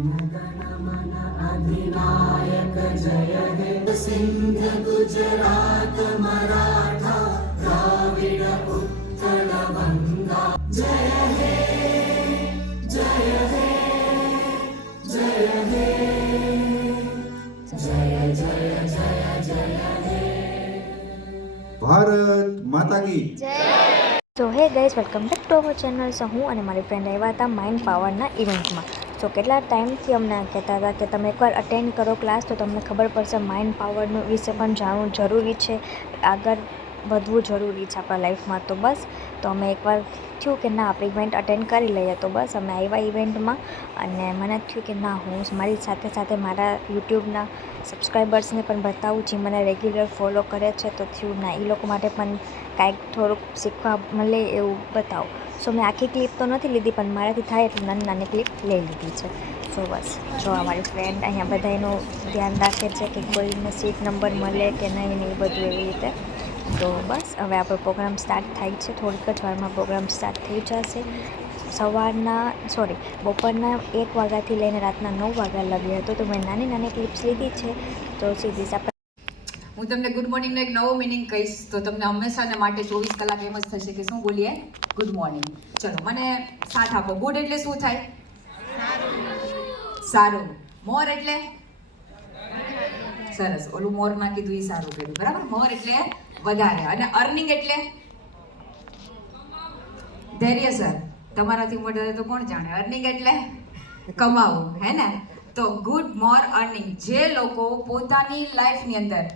गण अधिनायक जय हे सिंध गुजरात मराठा द्राविड उत्कल बंगा जय हे जय हे जय हे जय जय जय जय हे ભારત માતા કી તો hey guys, welcome back to our channel. So હું અને મારી ફ્રેન્ડ આવ્યા હતા માઇન્ડ પાવરના ઇવેન્ટમાં. સો કેટલા ટાઈમથી અમને કહેતા હતા કે તમે એકવાર અટેન્ડ કરો ક્લાસ તો તમને ખબર પડશે માઇન્ડ પાવરનું વિશે પણ જાણવું જરૂરી છે, આગળ વધવું જરૂરી છે આપણા લાઈફમાં. તો બસ તો અમે એકવાર થયું કે ના આપણે ઇવેન્ટ અટેન્ડ કરી લઈએ. તો બસ અમે આવ્યા ઇવેન્ટમાં અને મને થયું કે ના હું મારી સાથે સાથે મારા યુટ્યુબના સબસ્ક્રાઈબર્સને પણ બતાવું જે મને રેગ્યુલર ફોલો કરે છે. તો થયું ના એ લોકો માટે પણ કાંઈક થોડુંક શીખવા મળે એવું બતાવું. સો મેં આખી ક્લિપ તો નથી લીધી પણ મારાથી થાય એટલી નાની નાની ક્લિપ લઈ લીધી છે. સો બસ જો અમારી ફ્રેન્ડ અહીંયા બધા એનું ધ્યાન રાખે છે કે કોઈને સીટ નંબર મળે કે નહીં ને એ બધું એવી રીતે. તો બસ હવે આપણો પ્રોગ્રામ સ્ટાર્ટ થાય છે. થોડીક જ વારમાં પ્રોગ્રામ સ્ટાર્ટ થઈ જશે. બપોરના 1 વાગ્યાથી લઈને રાતના 9 વાગ્યા લગી હતો. તો મેં નાની નાની ક્લિપ્સ લીધી છે. તો સીધી આપણે હું તમને ગુડ મોર્નિંગનો એક નવો મિનિંગ કહીશ તો તમને હંમેશાને માટે 24 કલાક એમ જ થશે કે શું બોલીએ ગુડ મોર્નિંગ. ચલો મને સાથ આપો. ગુડ એટલે શું થાય? સારું. મોર એટલે સરસ. ઓલું મોર ના કીધું એ સારું કર્યું, બરાબર. મોર એટલે વધારે. અને અર્નિંગ એટલે ધૈર્ય. સર તમારાથી મોઢે તો કોણ જાણે. અર્નિંગ એટલે કમાવું, હે ને? તો ગુડ મોર અર્નિંગ. જે લોકો પોતાની લાઈફની અંદર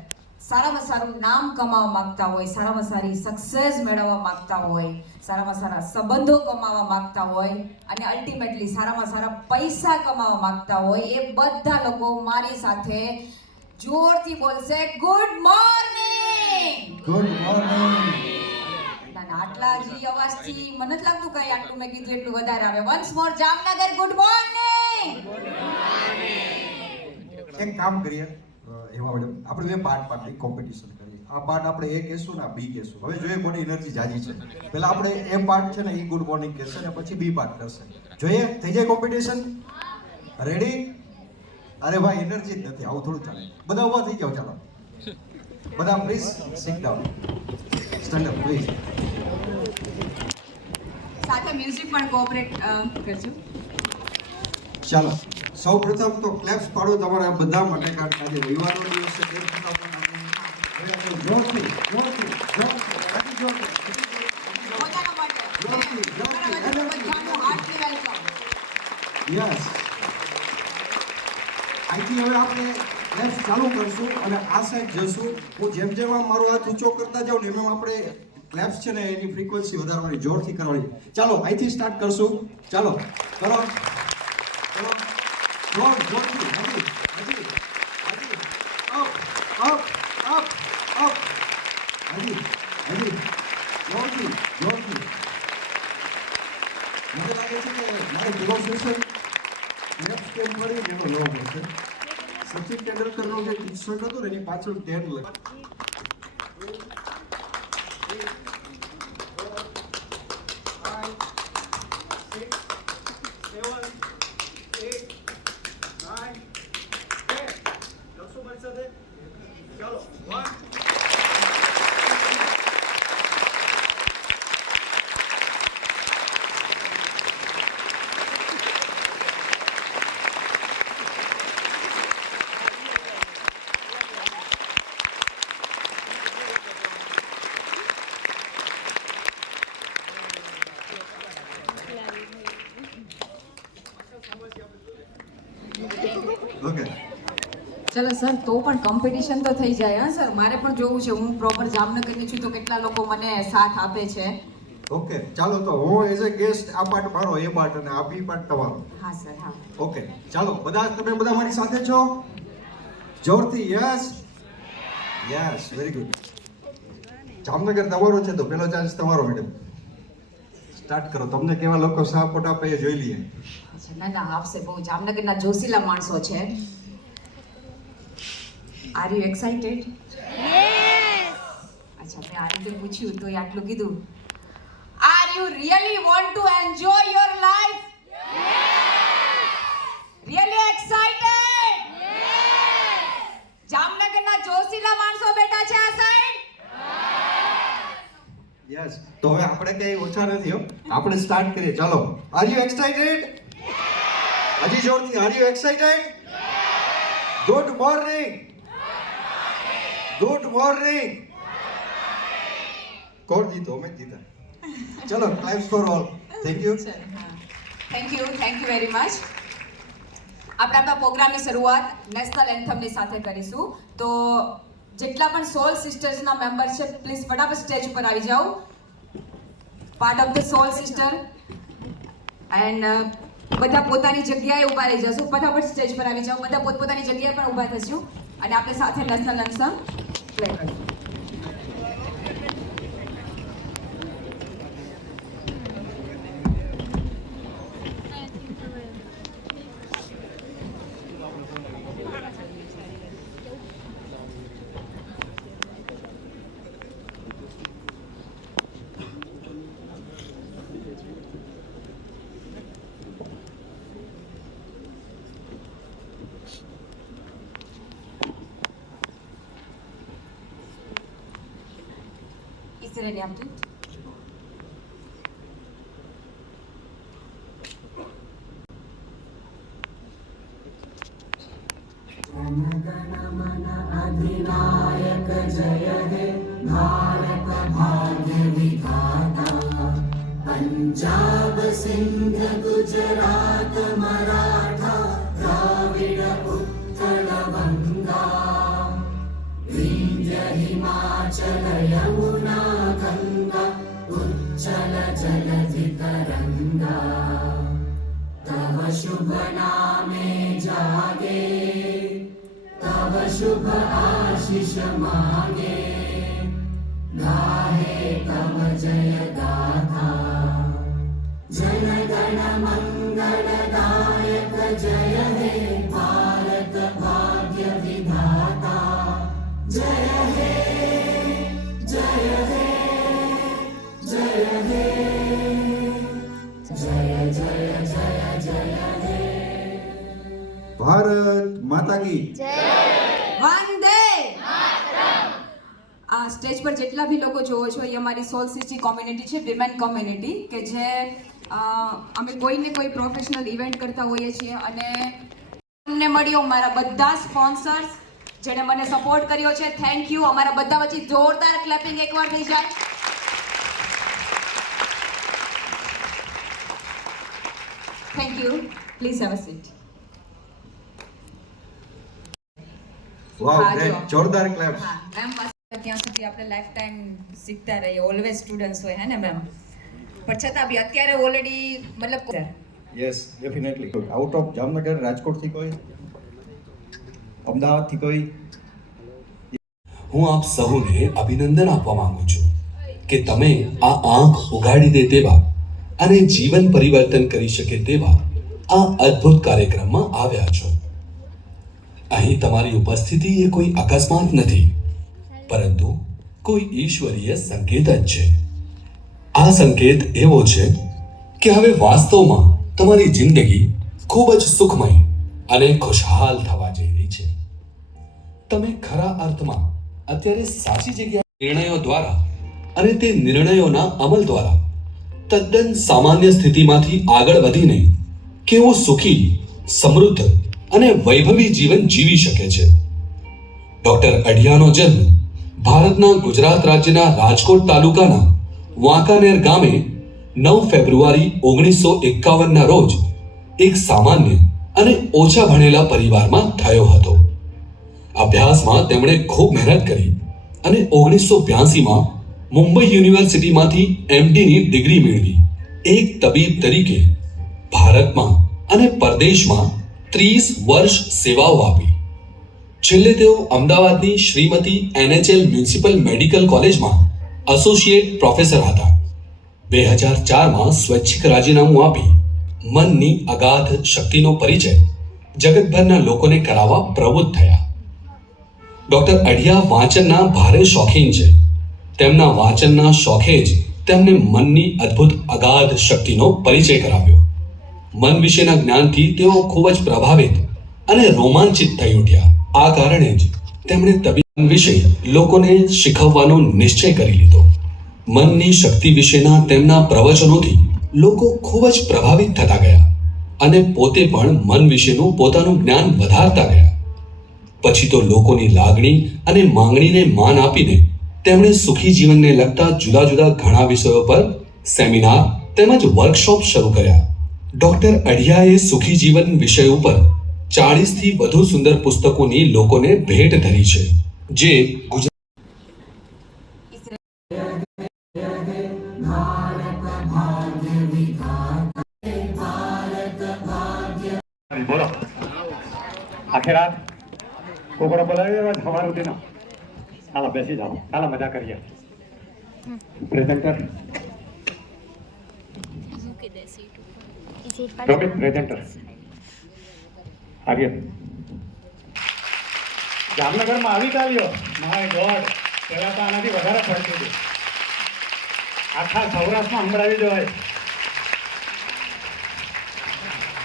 સારામાં સારું નામ કમાવા માંગતા હોય, સારામાં સારી સક્સેસ મેળવવા માંગતા હોય, સારામાં સારા સંબંધો કમાવા માંગતા હોય અને અલ્ટિમેટલી સારામાં સારા પૈસા કમાવા માંગતા હોય, એ બધા લોકો મારી સાથે જોરથી બોલશે ગુડ મોર્નિંગ. Good morning. આટલા જી અવાજથી મને નથી લાગતું કઈ આટલું મેં કીધું એટલું વધારે આવે. વન્સ મોર જામનગર ગુડ મોર્નિંગ. એક કામ કરીએ એમાં મેડમ, આપણે બે પાર્ટની કોમ્પિટિશન કરીએ. આ પાર્ટ આપણે એ કહેશું ને બી કહેશું. હવે જોઈએ કોની એનર્જી જાજી છે. પહેલા આપણે એ પાર્ટ છે ને એ ગુડ મોર્નિંગ કહેશે ને પછી બી પાર્ટ કરશે. જોઈએ થઈ જાય કોમ્પિટિશન? રેડી? અરે ભાઈ એનર્જી જ નથી, આવું થોડું ચાલે. બધા ઊભા થઈ જાઓ. ચાલો બધા please sit down, stand up please. સાથે મ્યુઝિક પણ કોઓપરેટ કરજો. ચાલો સૌ પ્રથમ તો ક્લેપ્સ પાડો તમારા બધા માટે, કારણ કે આજે રવિવારનો દિવસ છે. જોરથી જોરથી યસ. અહીંથી હવે આપણે ક્લેપ્સ ચાલુ કરશું અને આ સાઈડ જશું. હું જેમ જેમ મારો હાથ ઊંચો કરતા જાઉં ને એમ આપણે ક્લેપ્સ છે ને એની ફ્રીક્વન્સી વધારવાની, જોરથી કરવાની. ચાલો અહીંથી સ્ટાર્ટ કરશું. ચાલો કરો જોરથી. હજી અપ અપ અપ અપ. હજી જોરથી. મને લાગે છે કે મારે પ્રોફેસર ક્લેપ્સ કેમ કરી એનો લોગ હશે. સચિન તેંડુલકરનો જે ટી શર્ટ હતો ને એની પાછળ 10 લખ. ઓકે ચલો સર, તો પણ કોમ્પિટિશન તો થઈ જાય. હા સર, મારે પણ જોવું છે. હું પ્રોપર જામનગરની છું તો કેટલા લોકો મને સાથ આપે છે. ઓકે ચાલો તો હું એઝ અ ગેસ્ટ આ પાર્ટ મારો, એ પાર્ટ અને આ બી પાર્ટ તમારો. હા સર. હા ઓકે ચાલો તમે બધા મારી સાથે છો? જોરથી યસ વેરી ગુડ. જામનગર તમારો છે તો પહેલો ચાન્સ તમારો મેડમ. સ્ટાર્ટ કરો. તમને કેવા લોકો સપોર્ટ આપે એ જોઈ લઈએ. ના આપશે. બહુ જામનગરના જોશીલા માણસો છે. Are you excited? અચ્છા, મેં આ રીતે પૂછ્યું તો આટલું કીધું. Are you really want to enjoy your life? Really yes, તો હવે આપણે કઈ ઓછા નથી હો, આપણે સ્ટાર્ટ કરીએ. ચાલો, આર યુ એક્સાઇટેડ? હજી જોરથી, are you excited? Good morning. Good morning. કોણ જીતો? અમે જીતા. ચલો, claps for all. Thank you. Thank you very much. આપણે આપણા પ્રોગ્રામની શરૂઆત નેશનલ એન્થમની સાથે કરીશું. તો જેટલા પણ સોલ સિસ્ટર્સના મેમ્બર છે, પ્લીઝ ફટાફટ સ્ટેજ ઉપર આવી જાઓ. Part of the solve sister. And બધા પોતાની જગ્યાએ ઊભા રહી જશું. ફટાફટ સ્ટેજ પર આવી જાઓ. બધા પોતપોતાની જગ્યાએ પણ ઊભા થશું અને આપણે સાથે નેશનલ એન્થમ પ્લે કરીશું. Is there any update? जनगणमन अधिनायक जय हे भारत भाग्य विधाता पंजाब सिंध गुजरात मराठा द्राविड उत्कल गंगा विंध्य हिमाचल यमुना गंगा उच्चल जलधि तरंगा तव शुभ नामे जागे तव शुभ आशीष मांगे गाहे तव जय गाथा जन गण मंगल दायक जय हे भारत भाग्य विधाता जय हे जय हे जय हे जय जय जय जय हे ભારત માતા કી વંદે આ સ્ટેજ પર જેટલા બી લોકો જોવો છો એ અમારી સોલ સિસ્ટી કોમ્યુનિટી છે, વિમેન કોમ્યુનિટી, કે જે અમે કોઈને કોઈ પ્રોફેશનલ ઇવેન્ટ કરતા હોઈએ છીએ. અને અમને મળ્યો મારા બધા સ્પોન્સર્સ જેણે મને સપોર્ટ કર્યો છે. Thank you. અમારા બધા વચ્ચે જોરદાર ક્લેપિંગ એકવાર થઈ જાય. Thank you. Please have a seat. Wow, great, જોરદાર ક્લેપ્સ. હા મેમ, ત્યાં સુધી આપણે લાઈફ ટાઈમ શીખતા રહીએ. ઓલવેઝ સ્ટુડન્ટ્સ હોય, હે ને મેમ? પણ છતાં બી અત્યારે ઓલરેડી મતલબ yes, definitely. Out of Jamnagar, Rajkot થી કોઈ, અમદાવાદ થી કોઈ? હું આપ સૌને અભિનંદન આપવા માંગુ છું કે તમે આ આંખ ઉઘાડી દે તેવા અને જીવન પરિવર્તન કરી શકે તેવા આ અદ્ભુત કાર્યક્રમમાં આવ્યા છો. અહીં તમારી ઉપસ્થિતિ એ કોઈ અકસ્માત નથી, પરંતુ કોઈ ઈશ્વરીય સંકેત જ છે. આ સંકેત એવો છે કે હવે વાસ્તવમાં તમારી જિંદગી ખૂબ જ સુખમય અને ખુશહાલ થવા જઈ રહી છે. તમે ખરા અર્થમાં અત્યારે સાચી જગ્યાએ નિર્ણયો દ્વારા અને તે નિર્ણયોના અમલ દ્વારા તદ્દન સામાન્ય સ્થિતિમાંથી આગળ વધીને કેવું સુખી, સમૃદ્ધ અને વૈભવી જીવન જીવી શકે છે. ડોક્ટર અઢિયાનો જન્મ ભારતના ગુજરાત રાજ્યના રાજકોટ તાલુકાના વાંકાનેર ગામે 9 ફેબ્રુઆરી 1951 ના રોજ એક સામાન્ય અને ઓછા ભણેલા પરિવારમાં થયો હતો. અભ્યાસમાં તેમણે ખૂબ મહેનત કરી અને 1982માં મુંબઈ યુનિવર્સિટીમાંથી MDની ડિગ્રી મેળવી. એક તબીબ તરીકે ભારતમાં અને પરદેશમાં 30 વર્ષ સેવાઓ આપી. છેલ્લે તેઓ અમદાવાદની શ્રીમતી NHL મ્યુનિસિપલ મેડિકલ કોલેજમાં એસોસિએટ પ્રોફેસર હતા. 2004માં સ્વૈચ્છિક રાજીનામું આપી મનની અગાધ શક્તિનો પરિચય જગતભરના લોકોને કરાવવા પ્રવૃત્ત થયા. ડોક્ટર અઢિયા વાંચનના ભારે શોખીન છે. તેમના વાંચનના શોખે જ તેમને મનની અદ્ભુત અગાધ શક્તિનો પરિચય કરાવ્યો. મન વિશેના જ્ઞાનથી તેઓ ખૂબ જ પ્રભાવિત અને રોમાંચિત થઈ ઉઠ્યા. આ કારણે જ તેમણે તબીબ વિશે લોકોને શીખવવાનો નિશ્ચય કરી લીધો. મનની શક્તિ વિશેના તેમના પ્રવચનોથી લોકો ખૂબ જ પ્રભાવિત થતા ગયા અને પોતે પણ મન વિશેનું પોતાનું જ્ઞાન વધારતા ગયા. પછી તો લોકોની લાગણી અને માંગણીને માન આપીને તેમણે સુખી જીવનને લગતા જુદા જુદા ઘણા વિષયો પર સેમિનાર તેમજ વર્કશોપ શરૂ કર્યા. ડોક્ટર અઢિયાએ સુખી જીવન વિષય ઉપર 40થી વધુ સુંદર પુસ્તકોની લોકોને ભેટ ધરી છે, જે ગુજરાત બોલો આખી રાત કોકડો બોલાવી દેવા સવાર સુધીનો. ચાલો બેસી જાઓ, ચાલો મજા કરીએ. Presenter Romit, presenter Aryan. જામનગરમાં આવી ચાલ્યો, માય ગોડ, પહેલા તો આનાથી વધારે પડતી હતી. આખા સૌરાષ્ટ્રમાં સંભળાવી દેવાય.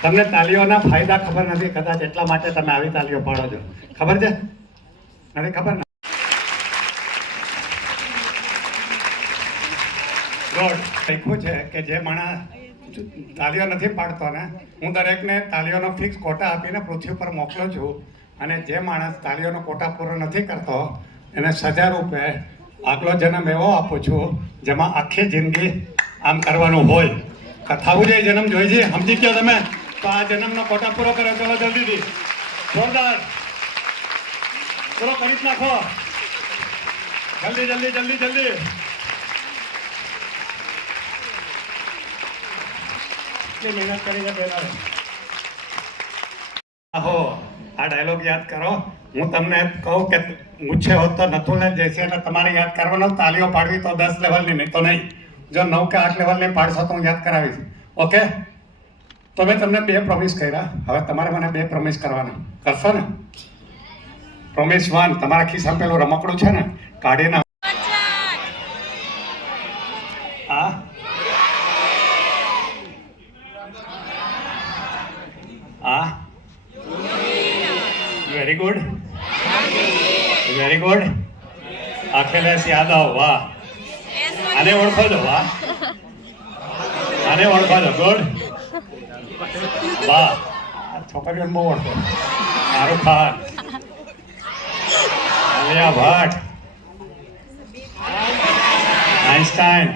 તમને તાલીઓના ફાયદા ખબર નથી, કદાચ એટલા માટે તમે આવી તાલીઓ પાડો છો. ખબર છે? નથી ખબર ને? ગોડ લખ્યું છે કે જે માણસ તાલીઓ નથી પાડતો ને, હું દરેકને તાલીઓનો ફિક્સ કોટા આપીને પૃથ્વી પર મોકલું છું, અને જે માણસ તાલીઓનો કોટા પૂરો નથી કરતો એને 1000 રૂપિયા આગલો જન્મ એવો આપું છું જેમાં આખી જિંદગી આમ કરવાનું હોય. થવું જોઈએ, જન્મ જોઈએ છે, સમજી ગયો તમે? તો આ જન્મનો કોટા પૂરો કરો. ચલો જલ્દીથી, જોરદાર પૂરો કરી જ નાખો. જલ્દી જલ્દી જલ્દી જલ્દી. કેટલી મહેનત કરીને બેઠા. આહો, આ ડાયલોગ યાદ કરો. હું તમને કહું કે મૂછે હોત તો નથું ને જैसे એટલે તમારે યાદ કરવાનો. તાલીઓ પાડવી તો 10 લેવલની, નહીં તો નહીં. જો 9 કે 8 લેવલની પાડશો તો હું યાદ કરાવીશ. ઓકે? તો મેં તમને 2 પ્રોમિસ કર્યા, હવે તમારે મને 2 પ્રોમિસ કરવાના. કરશો ને? પ્રોમિસ 1, તમારા ખિસ્સામાં પેલું રમકડું છે ને, કાઢીને હા હા, very good, very good. Akhilesh Yadav, વાહ. આને ઓળખો છો? વાહ. આને ઓળખો છો? ગુડ, વાહ. આ છોકરીઓને બહુ ઓળખો. શાહરુખ ખાન, આલિયા ભટ્ટ, આઈન્સ્ટાઈન.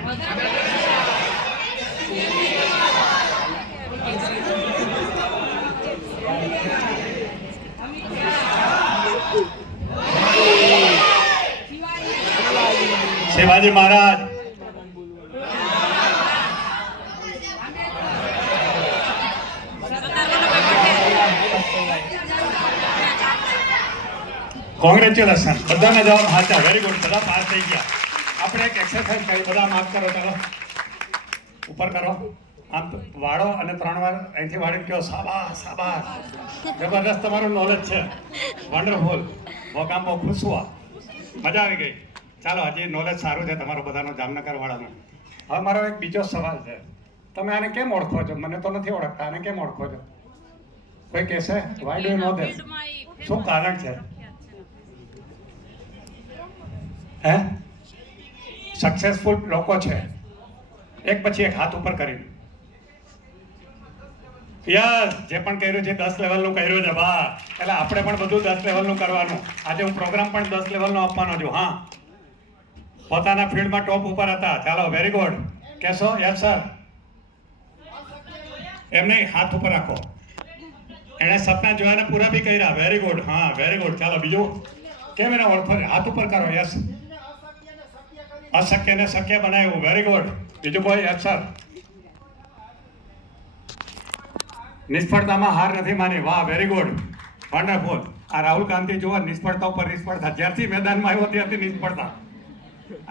શિવાજી મહારાજ. કોંગ્રેચ્યુલેશન, બધાના જવાબ સાચા. વેરી ગુડ, બધા પાસ થઈ ગયા. આપણે એક એક્સરસાઇઝ કરી, બધા માફ કરો. ચાલો ઉપર કરો, આમ વાળો અને 3 વાર અહીંથી વાળીને કહો શાબાશ શાબાશ. જબરદસ્ત તમારું નોલેજ છે, વન્ડરફુલ. મોકામ બહુ ખુશ હુઆ, મજા આવી ગઈ. ચાલો, હજી નોલેજ સારું છે તમારું બધાનું, જામનગર વાળાનું. હવે મારો એક બીજો સવાલ છે. તમે આને કેમ ઓળખો છો? મને તો નથી ઓળખતા. આને કેમ ઓળખો છો? કોઈ કહેશે why do you know that? શું કારણ છે? હે? સક્સેસફુલ લોકો છે, એક પછી એક હાથ ઉપર કરીને. યસ, જે પણ કર્યું છે 10 લેવલનું કર્યું છે. વાહ. એટલે આપણે પણ બધું 10 લેવલનું કરવાનું. આજે હું પ્રોગ્રામ પણ 10 લેવલનો આપવાનો છું. હા, પોતાના ફિલ્ડમાં ટોપ ઉપર હતા. ચાલો, વેરી ગુડ. કહેશો? Yes sir. એમ નહીં, હાથ ઉપર રાખો. એણે સપના જોયાને પૂરા બી કર્યા. Very good. હા, વેરી ગુડ. ચાલો બીજું. કેમ એને ઓળખો? હાથ ઉપર કરો. યસ. અશક્યને શક્ય બનાવ્યું. Very good. બીજું કોઈ? Yes sir. નિષ્ફળતામાં હાર નથી માની. વાહ, વેરી ગુડ, વન્ડરફુલ. આ રાહુલ ગાંધી જુઓ, નિષ્ફળતા ઉપર નિષ્ફળતા. જ્યારથી મેદાનમાં આવ્યો ત્યારથી નિષ્ફળતા.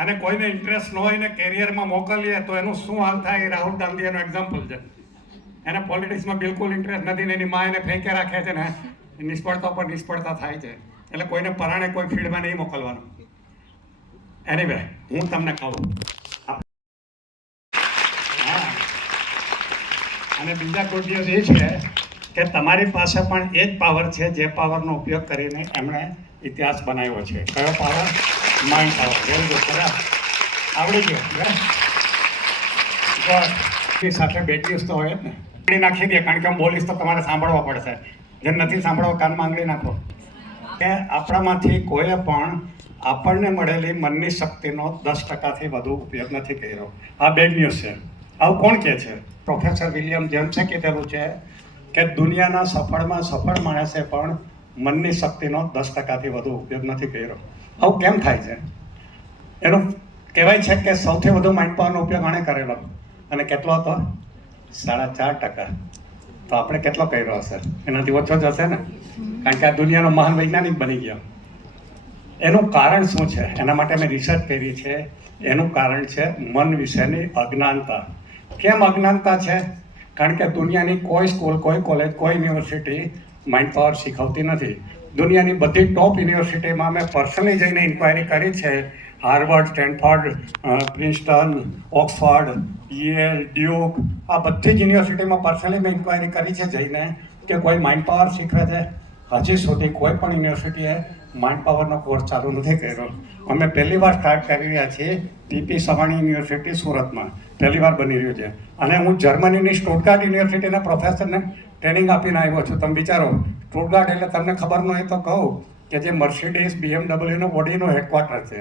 અને કોઈને ઇન્ટરેસ્ટ ન હોય ને કેરિયરમાં મોકલીએ તો એનું શું હાલ થાય, એ રાહુલ ગાંધી એનો એક્ઝામ્પલ છે. એને પોલિટિક્સમાં બિલકુલ ઇન્ટરેસ્ટ નથી ને એની મા એને ફેંકે રાખે છે ને, નિષ્ફળતા ઉપર નિષ્ફળતા થાય છે. એટલે કોઈને પરાણે કોઈ ફિલ્ડમાં નહીં મોકલવાનું. એનીવે, હું તમને કહું. હા, અને બીજા ગુડ ન્યૂઝ એ છે કે તમારી પાસે પણ એ જ પાવર છે જે પાવરનો ઉપયોગ કરીને એમણે ઇતિહાસ બનાવ્યો છે. કયો power? Mind power. Very good. બરાબર. આવડી ગયો બસ સાથે બેડ ન્યૂઝ તો હોય જ ને આંગળી નાખી દે, કારણ કે હું બોલીશ તો તમારે સાંભળવા પડશે. જેમ નથી સાંભળવા કાનમાં આંગળી નાખો. કે આપણામાંથી કોઈએ પણ આપણને મળેલી મનની શક્તિનો 10%થી વધુ ઉપયોગ નથી કર્યો. આ બેડ ન્યૂઝ છે. આવું કોણ કહે છે? પ્રોફેસર વિલિયમ જેમ્સે કીધેલું છે કે દુનિયાના સફળમાં સફળ માણસે પણ મનની શક્તિનો 10%થી વધુ ઉપયોગ નથી કર્યો. આવું કેમ થાય છે? એનું કહેવાય છે કે સૌથી વધુ માઇન્ડ પાવરનો ઉપયોગ આણે કરેલો, અને કેટલો હતો? 4.5%. તો આપણે કેટલો કર્યો હશે? એનાથી ઓછો જ હશે ને, કારણ કે આ દુનિયાનો મહાન વૈજ્ઞાનિક બની ગયો. એનું કારણ શું છે? એના માટે મેં રિસર્ચ કરી છે. એનું કારણ છે મન વિશેની અજ્ઞાનતા. કેમ અજ્ઞાનતા છે? કારણ કે દુનિયાની કોઈ સ્કૂલ, કોઈ કોલેજ, કોઈ યુનિવર્સિટી માઇન્ડ પાવર શીખવતી નથી. દુનિયાની બધી ટોપ યુનિવર્સિટીમાં મેં પર્સનલી જઈને ઇન્ક્વાયરી કરી છે. Harvard, Stanford, Princeton, Oxford, Yale, Duke, આ બધી જ યુનિવર્સિટીમાં પર્સનલી મેં ઇન્ક્વાયરી કરી છે જઈને કે કોઈ માઇન્ડ પાવર શીખવે છે. હજી સુધી કોઈ પણ યુનિવર્સિટીએ માઇન્ડ પાવરનો કોર્સ ચાલુ નથી કર્યો. અમે પહેલી વાર સ્ટાર્ટ કરી રહ્યા છીએ. પીપી સવાણી યુનિવર્સિટી સુરતમાં પહેલી વાર બની રહ્યું છે. અને હું જર્મનીની સ્ટુટગાર્ટ યુનિવર્સિટીના પ્રોફેસરને ટ્રેનિંગ આપીને આવ્યો છું. તમે વિચારો, સ્ટુટગાર્ટ એટલે તમને ખબર ન હોય તો કહું કે જે મર્સિડીઝ, BMW બોડીનું હેડક્વાર્ટર છે,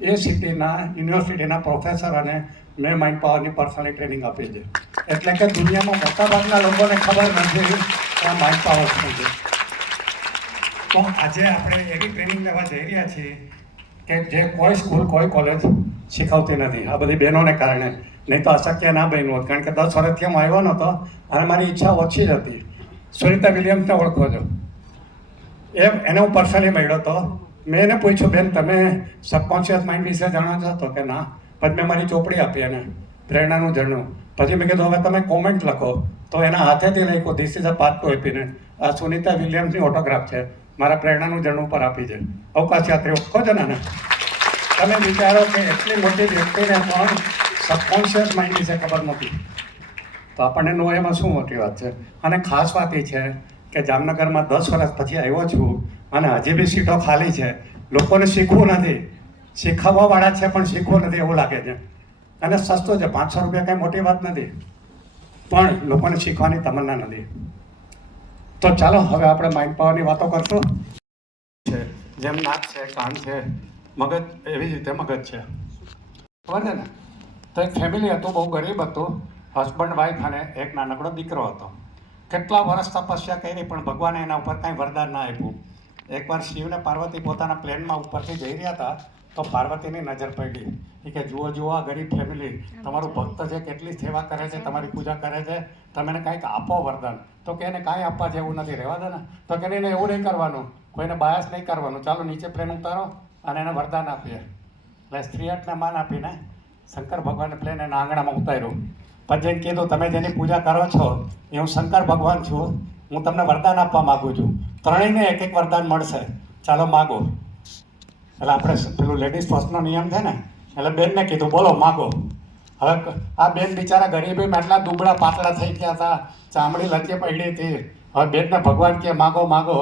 એ સિટીના યુનિવર્સિટીના પ્રોફેસર અને મેં માઇન્ડ પાવરની પર્સનલી ટ્રેનિંગ આપી છે. એટલે કે દુનિયામાં મોટાભાગના લોકોને ખબર નથી કે આ માઇન્ડ પાવર શું છે. તો આજે આપણે એવી ટ્રેનિંગ લેવા જઈ રહ્યા છીએ કે જે કોઈ સ્કૂલ, કોઈ કોલેજ શીખવતી નથી. આ બધી બહેનોને કારણે, નહીં તો અશક્ય ના બન્યું હોત. કારણ કે 10 વર્ષથી હું આવ્યો નહોતો અને મારી ઈચ્છા ઓછી જ હતી. સુનિતા વિલિયમ્સને ઓળખો છો? એને હું પર્સનલી મળ્યો હતો. મેં એને પૂછ્યું, બેન તમે સબકોન્શિયસ માઇન્ડ વિશે જાણો છો? તો કે ના. પછી મેં મારી ચોપડી આપી એને, પ્રેરણાનું ઝરણું. પછી મેં કીધું હવે તમે કોમેન્ટ લખો. તો એના હાથેથી લખ્યું, this is a path to happiness. આ સુનિતા વિલિયમ્સની ઓટોગ્રાફ છે, મારા પ્રેરણાનું ઝરણું ઉપર આપી છે. અવકાશ યાત્રી ઓળખો છો ને? તમે વિચારો કે એટલી મોટી વ્યક્તિને પણ સબકોન્શિયસ માઇન્ડ વિશે ખબર નથી. તો આપણને નો એમાં શું મોટી વાત છે? અને ખાસ વાત એ છે કે જામનગરમાં 10 વર્ષ પછી આવ્યો છું અને હજી બી સીટો ખાલી છે. લોકોને શીખવું નથી, શીખવવાવાળા છે પણ શીખવું નથી એવું લાગે છે. અને સસ્તું છે, 500 રૂપિયા કંઈ મોટી વાત નથી, પણ લોકોને શીખવાની તમન્ના નથી. તો ચાલો હવે આપણે માઇન્ડ પાવરની વાતો કરશું. છે જેમ નાક છે, કાન છે, મગજ, એવી જ રીતે મગજ છે. ખબર છે ને? તો એક ફેમિલી હતું, બહુ ગરીબ હતું. હસબન્ડ, વાઈફ અને એક નાનકડો દીકરો હતો. કેટલા વર્ષ તપસ્યા કરી પણ ભગવાને એના ઉપર કાંઈ વરદાન ના આપ્યું. એકવાર શિવને પાર્વતી પોતાના પ્લેનમાં ઉપરથી જઈ રહ્યા હતા તો પાર્વતીની નજર પડી. એ કે જુઓ જુઓ આ ગરીબ ફેમિલી, તમારું ભક્ત છે, કેટલી સેવા કરે છે, તમારી પૂજા કરે છે, તમે એને કાંઈક આપો વરદાન. તો કે એને કાંઈ આપવા જેવું નથી, રહેવા દે ને. તો કે એને એવું નહીં કરવાનું, કોઈને બાયસ નહીં કરવાનું, ચાલો નીચે પ્લેન ઉતારો અને એને વરદાન આપીએ. એટલે સ્ત્રીહટને માન આપીને શંકર ભગવાનને પ્લેન એના આંગણામાં ઉતાર્યું. પછી એને કીધું, તમે જેની પૂજા કરો છો એ હું શંકર ભગવાન છું, હું તમને વરદાન આપવા માગું છું. ત્રણેયને એક એક વરદાન મળશે, ચાલો માગો. એટલે આપણે પેલું લેડીઝ ફર્સ્ટનો નિયમ છે ને, એટલે બેનને કીધું બોલો માગો. હવે આ બેન બિચારા ગરીબીમાં એટલા દુબળા પાતળા થઈ ગયા હતા, ચામડી લચે પડી હતી. હવે બેનને ભગવાન કે માગો માગો.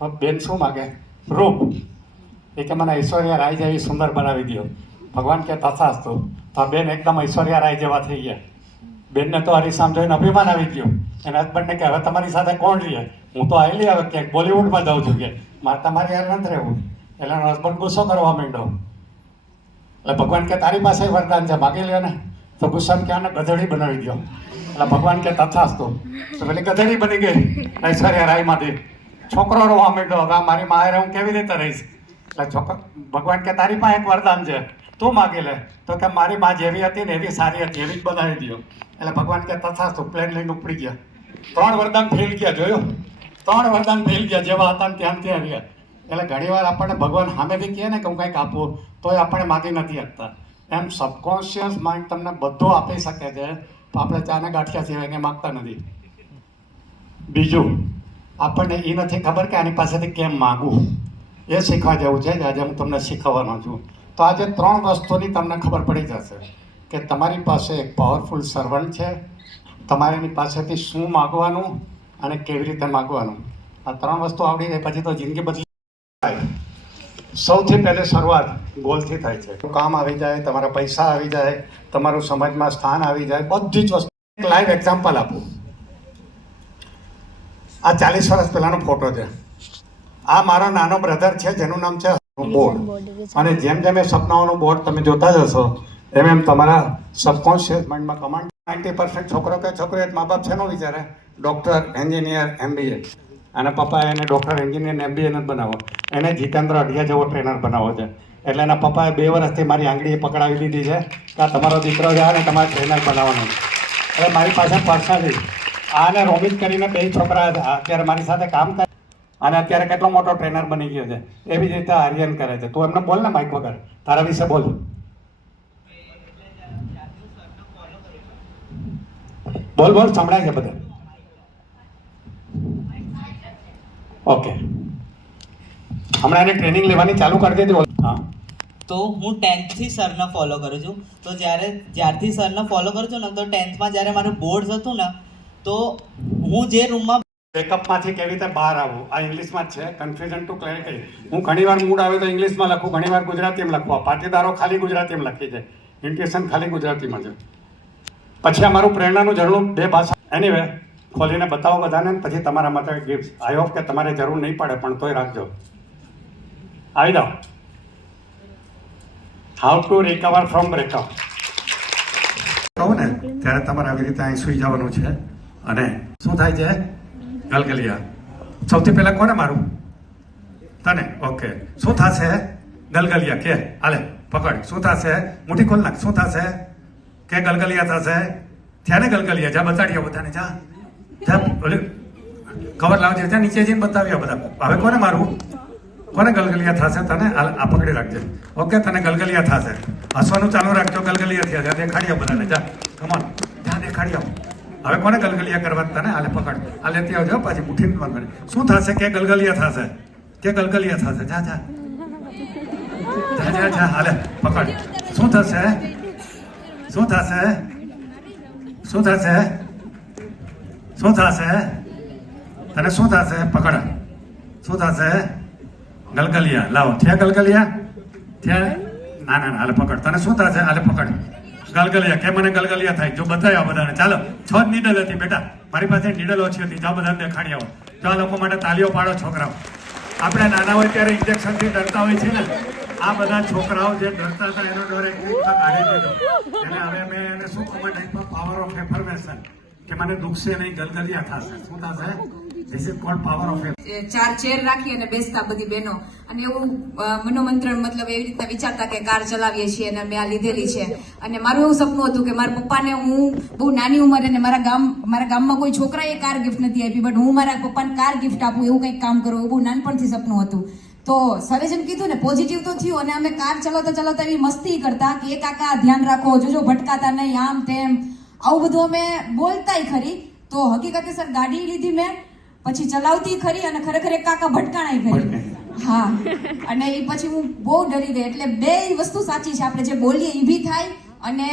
હવે બેન શું માગે? રૂપ. એ કે મને ઐશ્વર્યા રાય જેવી સુંદર બનાવી દો. ભગવાન કે તથાસ્તુ. તો આ બેન એકદમ ઐશ્વર્યા રાય જેવા થઈ ગયા. બેનને તો હરીસામ જોઈને અભિમાન આવી ગયું. એના હસબન્ડને કે હવે તમારી સાથે કોણ રહે? હું તો આવેલી હવે ક્યાંક બોલિવૂડમાં જાઉં છું કે મારે તમારી યાર નથી રહેવું. એટલે એનો હસબન્ડ ગુસ્સો કરવા માંડ્યો. એટલે ભગવાન કે તારી પાસે વરદાન છે, માગી લે ને. તો ગુસ્સામાં કે આને ગધેડી બનાવી દો. એટલે ભગવાન કે તથાસ્તુ. તો પેલી ગધેડી બની ગઈ ઐશ્વર્યા રાયમાંથી. છોકરો રોવા માંડ્યો, હવે મારી મારે હું કેવી રીતે રહીશ? એટલે ભગવાન કે તારી પાસે એક વરદાન છે, તું માગી લે. તો કે મારી માં જેવી હતી ને એવી સારી હતી, એવી જ બનાવી દો. એટલે ભગવાન કે તથાસ્તુ. પ્લેન લઈને ઉપડી ગયા. 3 વરદાન ફેલ ગયા. જોયું? 3 વરદાન ફેલ ગયા, જેવા હતા ને ત્યાં રહ્યા. એટલે ઘણીવાર આપણને ભગવાન સામેથી કહે ને કે હું કંઈક આપું, તોય આપણે માગી નથી શકતા. એમ સબકોન્શિયસ માઇન્ડ તમને બધું આપી શકે છે, તો આપણે ચાને ગાંઠિયા સિવાય કંઈ માગતા નથી. બીજું, આપણને એ નથી ખબર કે આની પાસેથી કેમ માગવું. એ શીખવા જેવું છે. આજે હું તમને શીખવવાનો છું. તો આજે 3 વસ્તુની તમને ખબર પડી જશે કે તમારી પાસે એક પાવરફુલ સર્વન્ટ છે, તમારે એની પાસેથી શું માગવાનું અને કેવી રીતે માગવાનું. આ 3 વસ્તુ આવડી જાય પછી તો જિંદગી બદલી. સૌથી પહેલે શરૂઆત ગોલથી થાય છે. કામ આવી જાય, તમારા પૈસા આવી જાય, તમારું સમાજમાં સ્થાન આવી જાય, બધી જ વસ્તુ. એક લાઈવ એક્ઝામ્પલ આપું. આ 40 વર્ષ પહેલાનો ફોટો છે. આ મારો નાનો બ્રધર છે જેનું નામ છે બોર્ડ. અને જેમ જેમ એ સપનાઓનું બોર્ડ તમે જોતા જશો એમ એમ તમારા સબકોન્શિયસ માઇન્ડમાં કમાન્ડ 90% છોકરો કે છોકરી મા બાપ છે નો વિચારે ડૉક્ટર, એન્જિનિયર, MBA. અને પપ્પાએ એને ડૉક્ટર, એન્જિનિયર, MBA નથી બનાવો, એને જીતેન્દ્ર અઢિયા જેવો ટ્રેનર બનાવો છે. એટલે એના પપ્પાએ 2 વર્ષથી મારી આંગળીએ પકડાવી દીધી છે કે આ તમારો દીકરો છે અને તમારે ટ્રેનર બનાવવાનો. એટલે મારી પાસે પર્સનલી આને રોમિત કરીને 2 છોકરા અત્યારે મારી સાથે કામ કરે અને અત્યારે કેટલો મોટો ટ્રેનર બની ગયો છે. એવી જ રીતે આર્યન કરે છે. તું એમને બોલ ને માઇક વગર, તારા વિશે બોલ. બોલ બોલ, સંભળાય છે બધા? ઓકે, હમણાં એને ટ્રેનિંગ લેવાની ચાલુ કરી દીધી. હા, તો હું 10th થી સરને ફોલો કરું છું. તો જ્યારથી સરને ફોલો કરું છું ને, તો 10th માં જ્યારે મારું બોર્ડ્સ હતું ને, તો હું જે રૂમમાં બ્રેકઅપમાંથી કેવી રીતે બહાર આવું, આ ઇંગ્લિશમાં જ છે. Confusion to clarity. હું ઘણીવાર મૂડ આવે તો ઇંગ્લિશમાં લખું, ઘણીવાર ગુજરાતીમાં લખવા. પાટીદારો ખાલી ગુજરાતીમાં લખી છે, ઇન્ટ્યુશન ખાલી ગુજરાતીમાં છે. પછી અમારું પ્રેરણાનું ઝરણું 2 ભાષા. એનીવે, ખોલીને બતાવો બધાને, પછી તમારા માટે ગિફ્ટ. આઈ હોપ કે તમારે જરૂર નહીં પડે, પણ તોય રાખજો. આવી જાઓ. How to recover from breakup. કહું ને ત્યારે તમારે આવી રીતે અહીં સુઈ જવાનું છે. અને શું થાય છે? ગલગલિયા. સૌથી પહેલા કોને મારું? તને. ઓકે, શું થશે? ગલગલિયા કે હાલે પકડ. શું થશે? મુઠ્ઠી ખોલ નાખ. શું થશે? કે ગલગલિયા થશે. ત્યાં ને ગલગલિયા. જા બતાડીએ બધાને. જા જા, ઓલે કવર લાવજે. ત્યાં નીચે જઈને બતાવ્યા બધા. હવે કોને મારું? કોને ગલગલિયા થશે? તને. આ પકડી રાખજે. ઓકે, તને ગલગલિયા થશે. હસવાનું ચાલુ રાખજો. ગલગલિયા થયા. જા દેખાડી આવો બધાને. જા કમોન, જા દેખાડી આવો. હવે કોને ગલગલિયા કરવા? તને. હાલે પકડ. આ લેતી આવજો. પાછી મુઠ્ઠી બંધ કરી. શું થશે? કે ગલગલિયા થશે. કે ગલગલિયા થશે. જા જા જા જા જા. હાલે પકડ. શું થશે? શું થશે? શું થશે? શું થશે? તને શું થશે? પકડ. શું થશે? ગલગલિયા. લાવો. થયા ગલગલિયા? થયા? ના ના ના, હાલે પકડ. તને શું થશે? હાલે પકડ. ગલગલિયા. કે મને ગલગલિયા થાય. જો બતાવ્યા બધાને. ચાલો, 6 નીડલ હતી બેટા. મારી પાસે નીડલ ઓછી હતી. જાઓ બધાને દેખાડી આવો. જો આ લોકો માટે તાલીઓ પાડો. છોકરાઓ આપણે નાના હોય ત્યારે ઇન્જેક્શનથી ડરતા હોય છે ને, આ બધા છોકરાઓ જે ડરતા હતા એનો ડર એક કાઢી દીધો. એટલે હવે મેં એને શું કમાન્ડ આપ્યો? Power of affirmation. કે મને દુખશે નહીં, ગલગલિયા થશે. શું થશે? This is called power of. 4 chair રાખી અને બેસતા બધી બહેનો, અને એવું મનોમંત્રણ, મતલબ એવી રીતના વિચારતા કે કાર ચલાવીએ છીએ અને મેં આ લીધેલી છે. અને મારું એવું સપનું હતું કે મારા પપ્પાને, હું બહુ નાની ઉંમરે ને મારા ગામમાં કોઈ છોકરાએ કાર ગિફ્ટ નથી આપી, બટ હું મારા પપ્પાને કાર ગિફ્ટ આપું એવું કંઈક કામ કરું, એવું બહુ નાનપણથી સપનું હતું. તો સરે જેમ કીધું ને, પોઝિટિવ તો થયું. અને અમે કાર ચલાવતા ચલાવતા એવી મસ્તી કરતા કે એ કાકા ધ્યાન રાખો, જોજો ભટકાતા નહીં, આમ તેમ આવું બધું અમે બોલતાય ખરી. તો હકીકતે સર ગાડી લીધી મેં, પછી ચલાવતી ખરી, અને ખરેખર એક કાકા ભટકાણાય ખરી. હા, અને એ પછી હું બહુ ડરી ગઈ. એટલે 2 વસ્તુ સાચી છે. આપણે જે બોલીએ એ બી થાય, અને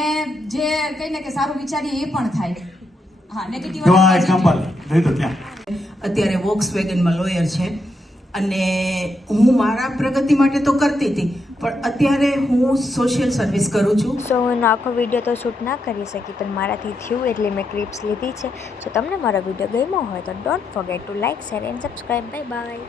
જે કહીને કે સારું વિચારીએ એ પણ થાય. હા, નેગેટિવ એક્ઝામ્પલ લઈ દો. ત્યાં અત્યારે વોક્સવેગનમાં લોયર છે, અને હું મારા પ્રગતિ માટે તો કરતી હતી, પણ અત્યારે હું સોશિયલ સર્વિસ કરું છું. સો હું આખો વિડીયો તો શૂટ ના કરી શકી, પણ મારાથી થયું એટલે મેં ક્લિપ્સ લીધી છે. જો તમને મારો વિડીયો ગમ્યો હોય તો don't forget two like, share and subscribe. Bye bye.